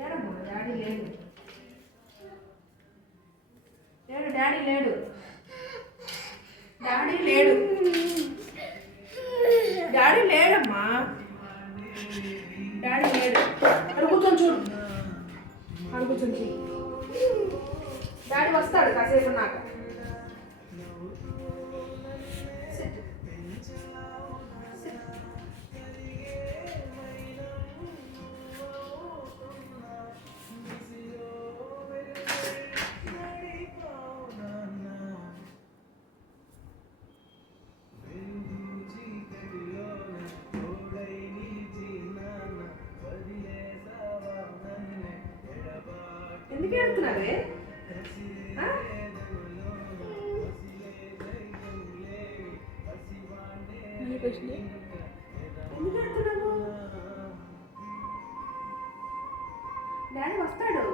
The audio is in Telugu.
ఏడమ్మా డాడీ లేడు, లేడు డాడీ లేడు, డాడీ లేడు, డాడీ లేడమ్మా, డాడీ లేడు. అక్కడ కూర్చొని చూడు, అక్కడ కూర్చొని చూడు. డాడీ వస్తాడు కాసేపు నాకు. ఎందుకు ఏడుతున్నావే? ఎందుకు ఏడుతున్నావు? డాడీ వస్తాడు.